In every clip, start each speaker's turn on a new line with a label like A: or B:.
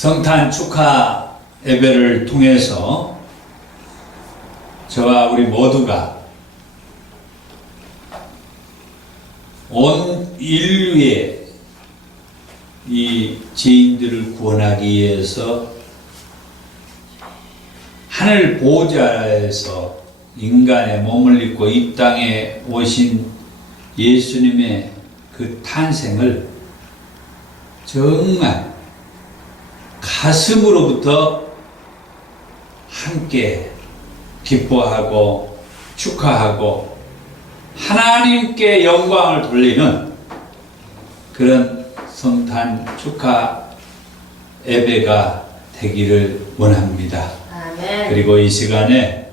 A: 성탄 축하 예배를 통해서 저와 우리 모두가 온 인류의 이 죄인들을 구원하기 위해서 하늘 보좌에서 인간의 몸을 입고 이 땅에 오신 예수님의 그 탄생을 정말 가슴으로부터 함께 기뻐하고 축하하고 하나님께 영광을 돌리는 그런 성탄 축하 예배가 되기를 원합니다.
B: 아멘.
A: 그리고 이 시간에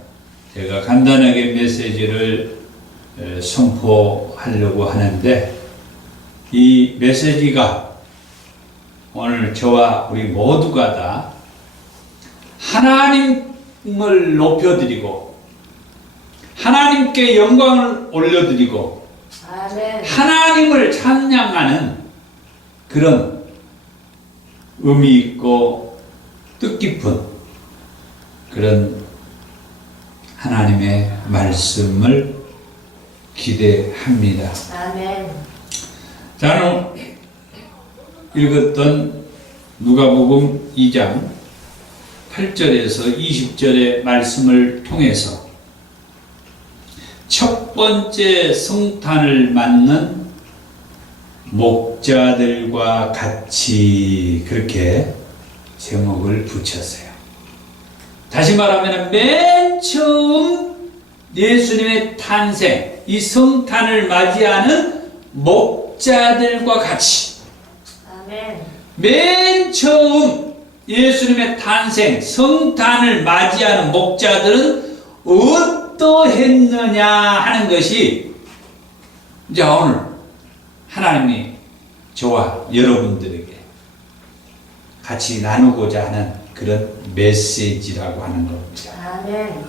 A: 제가 간단하게 메시지를 에, 선포하려고 하는데 이 메시지가 오늘 저와 우리 모두가 다 하나님을 높여드리고 하나님께 영광을 올려드리고
B: 아멘.
A: 하나님을 찬양하는 그런 의미 있고 뜻깊은 그런 하나님의 말씀을 기대합니다.
B: 아멘.
A: 저는 읽었던 누가복음 2장 8절에서 20절의 말씀을 통해서 첫 번째 성탄을 맞는 목자들과 같이 그렇게 제목을 붙였어요. 다시 말하면 맨 처음 예수님의 탄생, 이 성탄을 맞이하는 목자들과 같이. 맨 처음 예수님의 탄생, 성탄을 맞이하는 목자들은 어떠했느냐 하는 것이 이제 오늘 하나님이 저와 여러분들에게 같이 나누고자 하는 그런 메시지라고 하는 겁니다.
B: 아멘.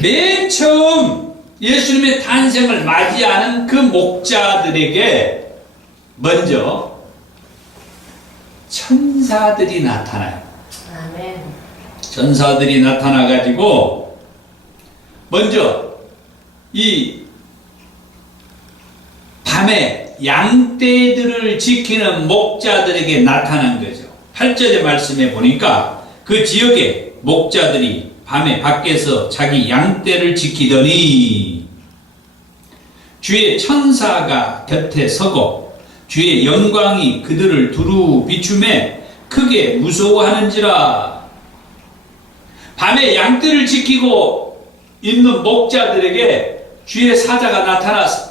A: 맨 처음 예수님의 탄생을 맞이하는 그 목자들에게 먼저 천사들이 나타나요.
B: 아멘.
A: 천사들이 나타나 가지고 먼저 이 밤에 양떼들을 지키는 목자들에게 나타난 거죠. 8절의 말씀에 보니까 그 지역에 목자들이 밤에 밖에서 자기 양떼를 지키더니 주의 천사가 곁에 서고 주의 영광이 그들을 두루 비춤에 크게 무서워하는지라 밤에 양떼를 지키고 있는 목자들에게 주의 사자가 나타났어.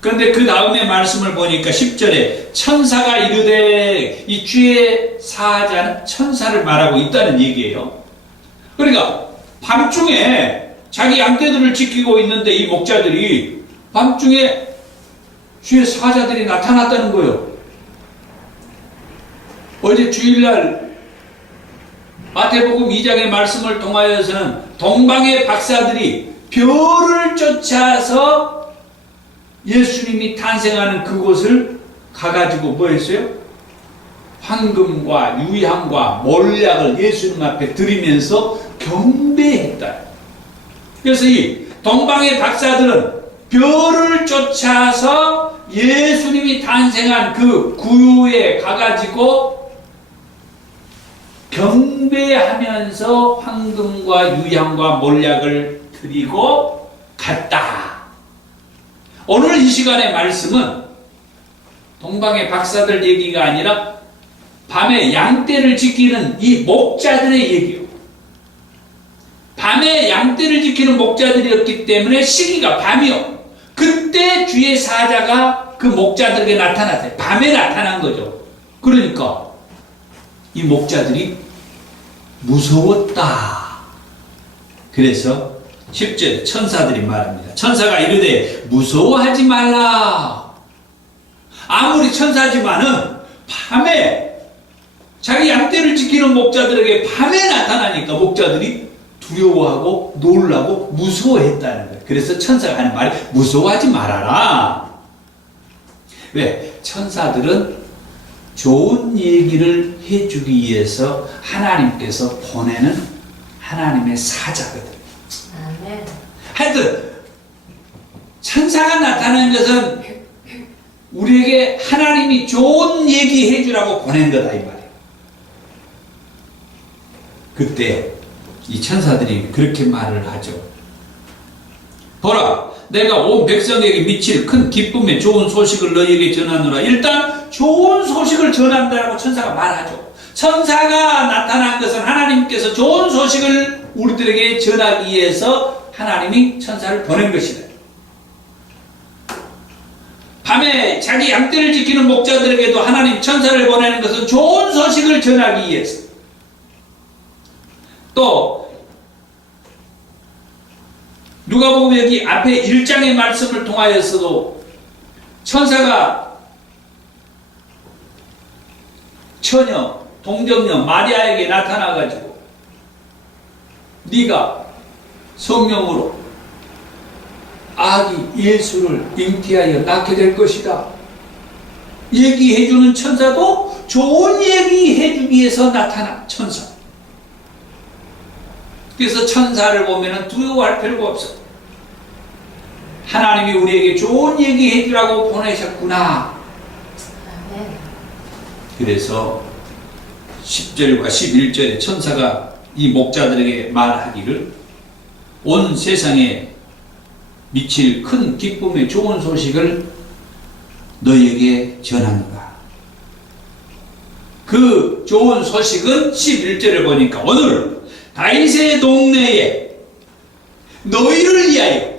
A: 그런데 그 다음에 말씀을 보니까 10절에 천사가 이르되 이 주의 사자는 천사를 말하고 있다는 얘기예요. 그러니까 밤중에 자기 양떼들을 지키고 있는데 이 목자들이 밤중에 주의 사자들이 나타났다는 거예요. 어제 주일날 마태복음 2장의 말씀을 통하여서는 동방의 박사들이 별을 쫓아서 예수님이 탄생하는 그곳을 가가지고 뭐 했어요? 황금과 유향과 몰약을 예수님 앞에 드리면서 경배했다. 그래서 이 동방의 박사들은 별을 쫓아서 예수님이 탄생한 그 구유에 가가지고 경배하면서 황금과 유향과 몰약을 드리고 갔다. 오늘 이 시간의 말씀은 동방의 박사들 얘기가 아니라 밤에 양떼를 지키는 이 목자들의 얘기요. 밤에 양떼를 지키는 목자들이었기 때문에 시기가 밤이요. 그때 주의 사자가 그 목자들에게 나타났어요. 밤에 나타난 거죠. 그러니까 이 목자들이 무서웠다. 그래서 10절에 천사들이 말합니다. 천사가 이르되 무서워하지 말라. 아무리 천사지만은 밤에 자기 양떼를 지키는 목자들에게 밤에 나타나니까 목자들이 두려워하고 놀라고 무서워했다는 거예요. 그래서 천사가 하는 말이 무서워하지 말아라. 왜? 천사들은 좋은 얘기를 해주기 위해서 하나님께서 보내는 하나님의 사자거든요.
B: 아멘.
A: 하여튼 천사가 나타나는 것은 우리에게 하나님이 좋은 얘기 해주라고 보낸 거다 이 말이에요. 그때 이 천사들이 그렇게 말을 하죠. 보라, 내가 온 백성에게 미칠 큰 기쁨의 좋은 소식을 너희에게 전하노라. 일단 좋은 소식을 전한다라고 천사가 말하죠. 천사가 나타난 것은 하나님께서 좋은 소식을 우리들에게 전하기 위해서 하나님이 천사를 보낸 것이다. 밤에 자기 양떼를 지키는 목자들에게도 하나님 천사를 보내는 것은 좋은 소식을 전하기 위해서. 또 누가 보면 여기 앞에 1장의 말씀을 통하여서도 천사가 처녀, 동정녀 마리아에게 나타나 가지고 네가 성령으로 아기 예수를 잉태하여 낳게 될 것이다. 얘기해 주는 천사도 좋은 얘기해 주기 위해서 나타난 천사. 그래서 천사를 보면 두려워할 필요가 없어. 하나님이 우리에게 좋은 얘기 해주라고 보내셨구나. 그래서 10절과 11절에 천사가 이 목자들에게 말하기를 온 세상에 미칠 큰 기쁨의 좋은 소식을 너희에게 전하노라. 그 좋은 소식은 11절을 보니까 오늘 다윗의 동네에 너희를 위하여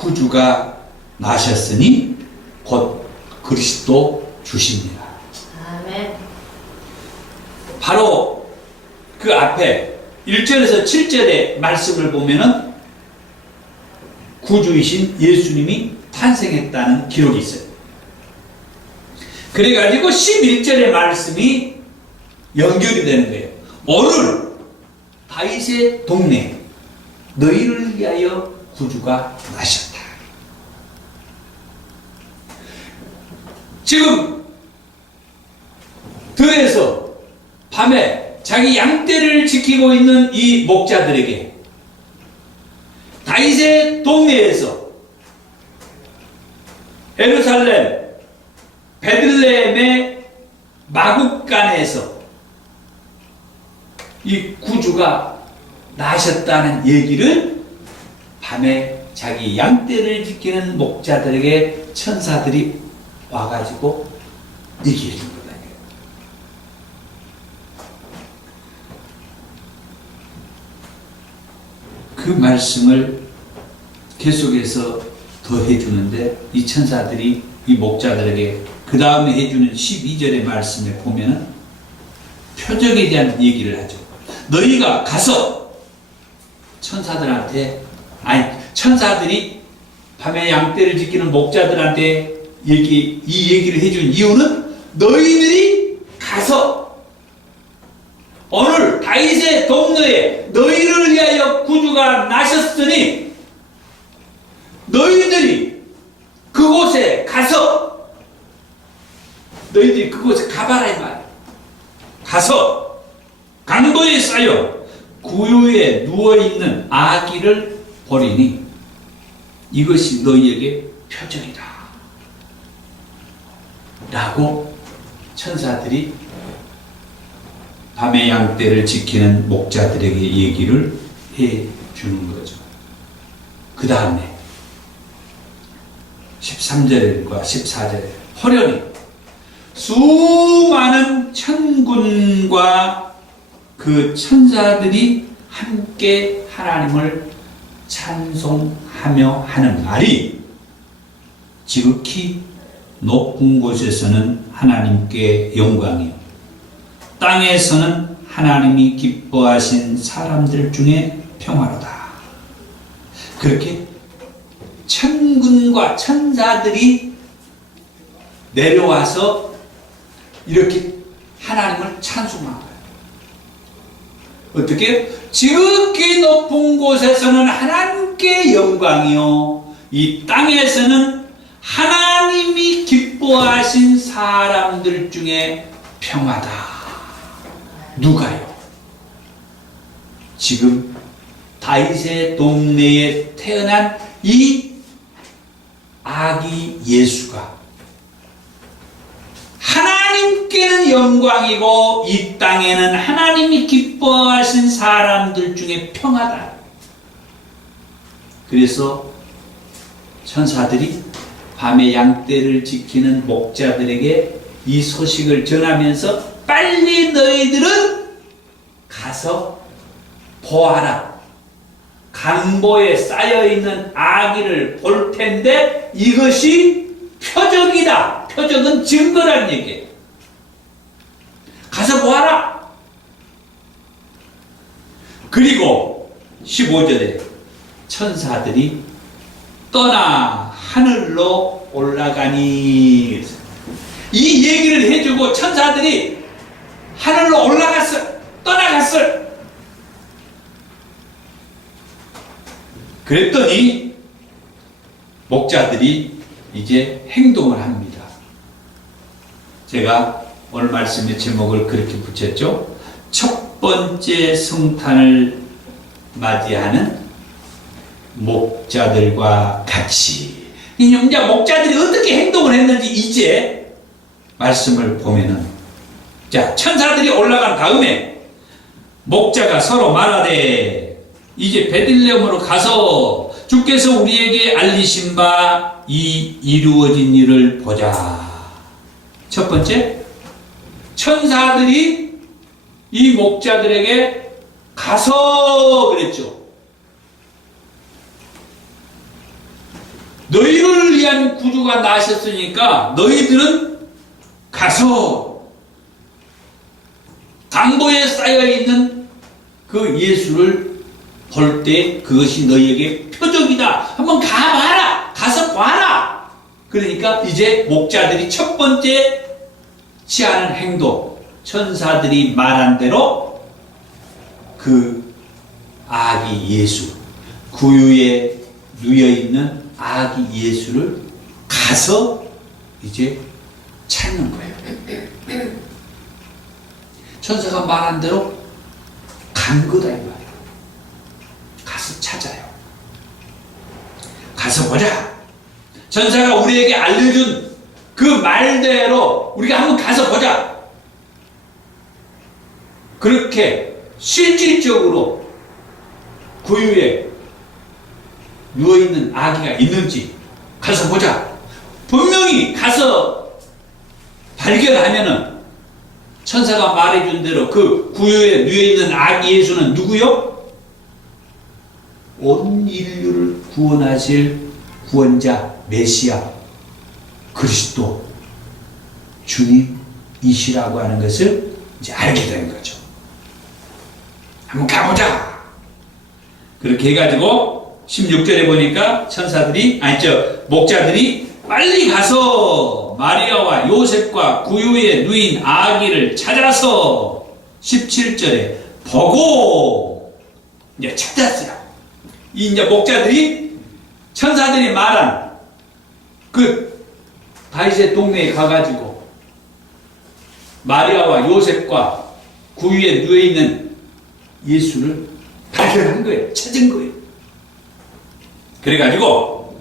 A: 구주가 나셨으니 곧 그리스도 주십니다.
B: 아멘.
A: 바로 그 앞에 1절에서 7절의 말씀을 보면은 구주이신 예수님이 탄생했다는 기록이 있어요. 그래가지고 11절의 말씀이 연결이 되는 거예요. 오늘 다윗의 동네 너희를 위하여 구주가 나셨다. 지금 들에서 밤에 자기 양떼를 지키고 있는 이 목자들에게 다윗의 동네에서 에루살렘 베들레헴의 마국간에서 이 구주가 나셨다는 얘기를 밤에 자기 양떼를 지키는 목자들에게 천사들이 와가지고 준 거다. 그 말씀을 계속해서 더 해 주는데 이 천사들이 이 목자들에게 그 다음에 해주는 12절의 말씀에 보면은 표적에 대한 얘기를 하죠. 너희가 가서 천사들한테 아니 천사들이 밤에 양떼를 지키는 목자들한테 얘기 이 얘기를 해준 이유는 너희들이 가서 오늘 다윗의 동네에 너희를 위하여 구주가 나셨으니 너희들이 그곳에 가서 너희들이 그곳에 가봐라 이 말. 가서 강도에 쌓여 구유에 누워 있는 아기를 보리니 이것이 너희에게 표적이다. 라고 천사들이 밤의 양떼를 지키는 목자들에게 얘기를 해 주는 거죠. 그 다음에 13절과 14절에 호련히 수많은 천군과 그 천사들이 함께 하나님을 찬송하며 하는 말이 지극히 높은 곳에서는 하나님께 영광이요 땅에서는 하나님이 기뻐하신 사람들 중에 평화로다. 그렇게 천군과 천사들이 내려와서 이렇게 하나님을 찬송한 거예요. 어떻게? 지극히 높은 곳에서는 하나님께 영광이요. 이 땅에서는 하나님이 기뻐하신 사람들 중에 평하다. 누가요? 지금 다윗의 동네에 태어난 이 아기 예수가 하나님께는 영광이고 이 땅에는 하나님이 기뻐하신 사람들 중에 평하다. 그래서 천사들이 밤에 양떼를 지키는 목자들에게 이 소식을 전하면서 빨리 너희들은 가서 보아라. 강보에 쌓여 있는 아기를 볼 텐데 이것이 표적이다. 표적은 증거란 얘기예요. 가서 보아라. 그리고 15절에 천사들이 떠나 하늘로 올라가니 이 얘기를 해주고 천사들이 하늘로 올라갔어 떠나갔어 그랬더니 목자들이 이제 행동을 합니다. 제가 오늘 말씀의 제목을 그렇게 붙였죠. 첫 번째 성탄을 맞이하는 목자들과 같이. 이 영자 목자들이 어떻게 행동을 했는지 이제 말씀을 보면은 자 천사들이 올라간 다음에 목자가 서로 말하되 이제 베들레헴으로 가서 주께서 우리에게 알리신 바 이 이루어진 일을 보자. 첫 번째 천사들이 이 목자들에게 가서 그랬죠. 너희를 위한 구주가 나셨으니까 너희들은 가서 강보에 쌓여 있는 그 예수를 볼 때 그것이 너희에게 표적이다. 한번 가봐라. 가서 봐라. 그러니까 이제 목자들이 첫 번째 취하는 행동, 천사들이 말한 대로 그 아기 예수, 구유에 누여 있는 아기 예수를 가서 이제 찾는 거예요. 천사가 말한 대로 간 거다 이 말이에요. 가서 찾아요. 가서 보자. 천사가 우리에게 알려준 그 말대로 우리가 한번 가서 보자. 그렇게 실질적으로 구유에 누워있는 아기가 있는지 가서 보자. 분명히 가서 발견하면은 천사가 말해준 대로 그 구유에 누워있는 아기 예수는 누구요? 온 인류를 구원하실 구원자 메시아 그리스도 주님이시라고 하는 것을 이제 알게 된 거죠. 한번 가보자. 그렇게 해가지고 16절에 보니까 천사들이 아니 저 목자들이 빨리 가서 마리아와 요셉과 구유에 누인 아기를 찾아서 17절에 보고 이제 찾았어요. 이 이제 목자들이 천사들이 말한 그 다윗의 동네에 가가지고 마리아와 요셉과 구유에 누워 있는 예수를 발견한 거예요. 찾은 거예요. 그래가지고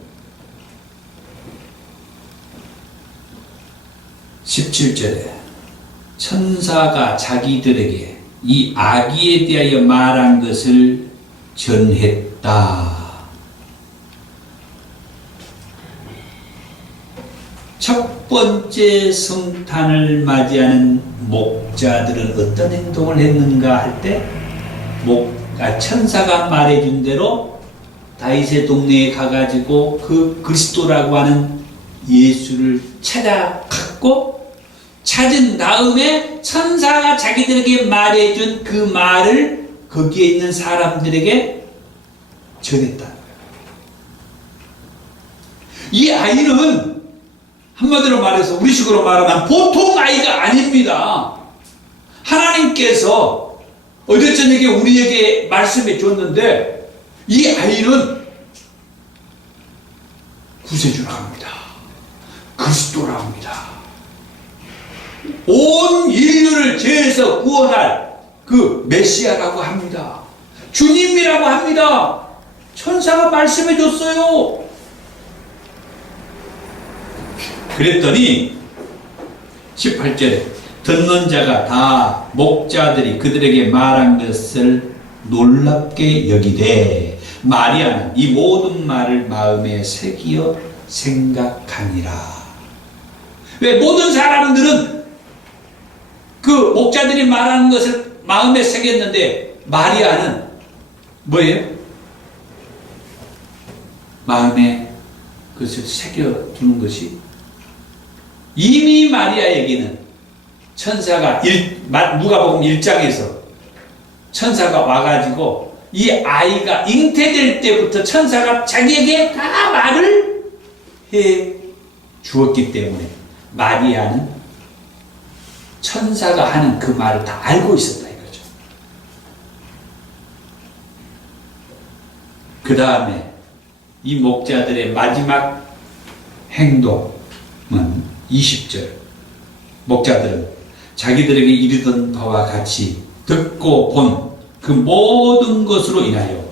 A: 17절에 천사가 자기들에게 이 아기에 대하여 말한 것을 전했다. 첫 번째 성탄을 맞이하는 목자들은 어떤 행동을 했는가 할 때, 목, 아, 천사가 말해준 대로 다윗의 동네에 가가지고 그 그리스도라고 하는 예수를 찾아갔고, 찾은 다음에 천사가 자기들에게 말해준 그 말을 거기에 있는 사람들에게 전했다. 이 아이는 한마디로 말해서 우리식으로 말하면 보통 아이가 아닙니다. 하나님께서 어제 저녁에 우리에게 말씀해 줬는데 이 아이는. 그리스도라고 합니다. 온 인류를 죄에서 구원할 그 메시아라고 합니다. 주님이라고 합니다. 천사가 말씀해 줬어요. 그랬더니 18절에 듣는 자가 다 목자들이 그들에게 말한 것을 놀랍게 여기되 마리아는 이 모든 말을 마음에 새기어 생각하니라. 왜 모든 사람들은 그 목자들이 말하는 것을 마음에 새겼는데 마리아는 뭐예요? 마음에 그것을 새겨두는 것이 이미 마리아에게는 천사가 일, 마- 누가복음 1장에서 천사가 와가지고 이 아이가 잉태될 때부터 천사가 자기에게 다 말을 해 주었기 때문에 마리아는 천사가 하는 그 말을 다 알고 있었다 이거죠. 그 다음에 이 목자들의 마지막 행동은 20절. 목자들은 자기들에게 이르던 바와 같이 듣고 본 그 모든 것으로 인하여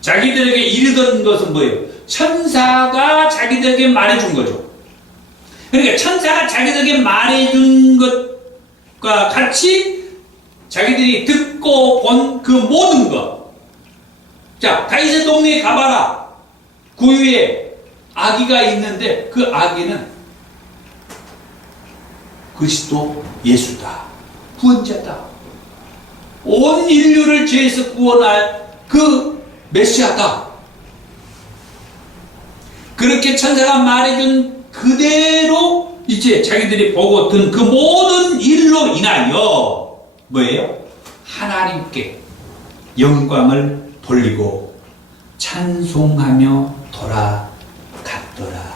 A: 자기들에게 이르던 것은 뭐예요? 천사가 자기들에게 말해준 거죠. 그러니까 천사가 자기들에게 말해준 것과 같이 자기들이 듣고 본 그 모든 것. 자, 다윗의 동네에 가봐라. 구유에 아기가 있는데 그 아기는 그리스도 예수다. 구원자다. 온 인류를 죄에서 구원할 그 메시아다. 그렇게 천사가 말해준 그대로 이제 자기들이 보고 든 그 모든 일로 인하여 뭐예요? 하나님께 영광을 돌리고 찬송하며 돌아갔더라.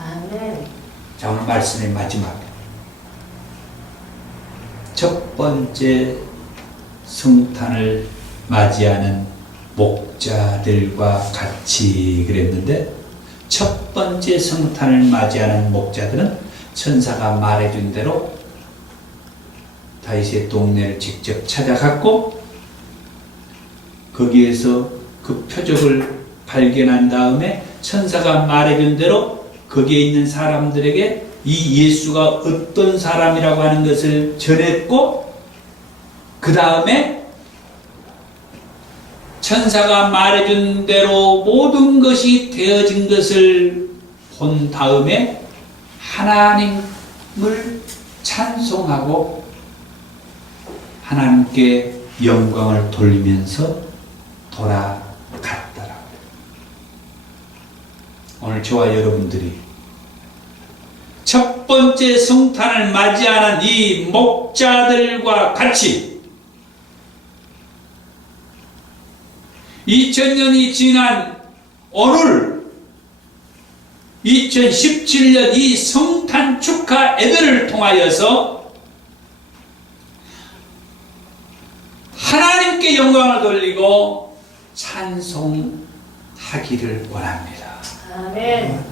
B: 아멘.
A: 자, 오늘 말씀의 마지막. 첫 번째 성탄을 맞이하는 목자들과 같이 그랬는데, 첫 번째 성탄을 맞이하는 목자들은 천사가 말해준 대로 다윗의 동네를 직접 찾아갔고, 거기에서 그 표적을 발견한 다음에 천사가 말해준 대로 거기에 있는 사람들에게 이 예수가 어떤 사람이라고 하는 것을 전했고 그 다음에 천사가 말해준 대로 모든 것이 되어진 것을 본 다음에 하나님을 찬송하고 하나님께 영광을 돌리면서 돌아갔더라. 오늘 저와 여러분들이 첫 번째 성탄을 맞이하는 이 목자들과 같이 2000년이 지난 오늘 2017년 이 성탄 축하 애들을 통하여서 하나님께 영광을 돌리고 찬송하기를 원합니다.
B: 아멘.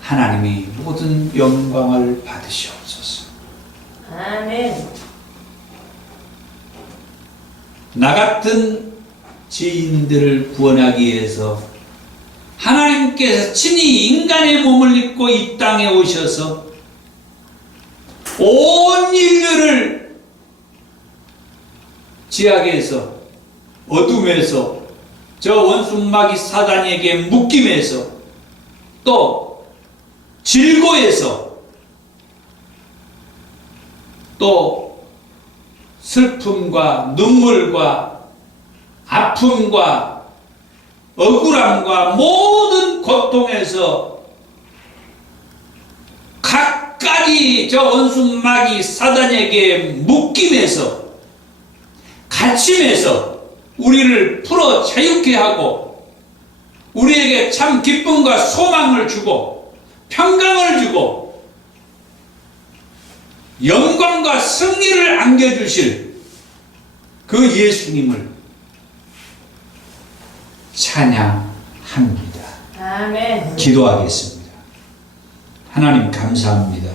A: 하나님이 모든 영광을 받으시옵소서.
B: 아멘.
A: 나 같은 죄인들을 구원하기 위해서 하나님께서 친히 인간의 몸을 입고 이 땅에 오셔서 온 인류를 지악에서 어둠에서 저 원숭마귀 사단에게 묶임에서 또 질고에서 또 슬픔과 눈물과 아픔과 억울함과 모든 고통에서 각각이 저 원숭마귀 사단에게 묶임에서 갇힘에서 우리를 풀어 자유케 하고 우리에게 참 기쁨과 소망을 주고 평강을 주고 영광과 승리를 안겨주실 그 예수님을 찬양합니다.
B: 아멘.
A: 기도하겠습니다. 하나님 감사합니다.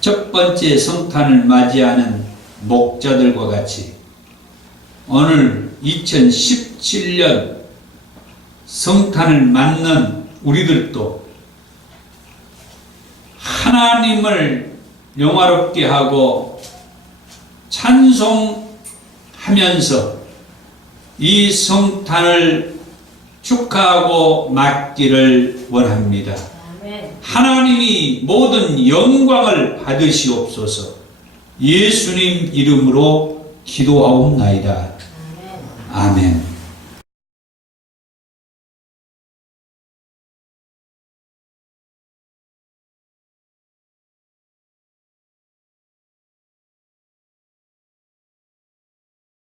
A: 첫 번째 성탄을 맞이하는 목자들과 같이 오늘 2017년 성탄을 맞는 우리들도 하나님을 영화롭게 하고 찬송하면서 이 성탄을 축하하고 맞기를 원합니다. 하나님이 모든 영광을 받으시옵소서 예수님 이름으로 기도하옵나이다. 아멘.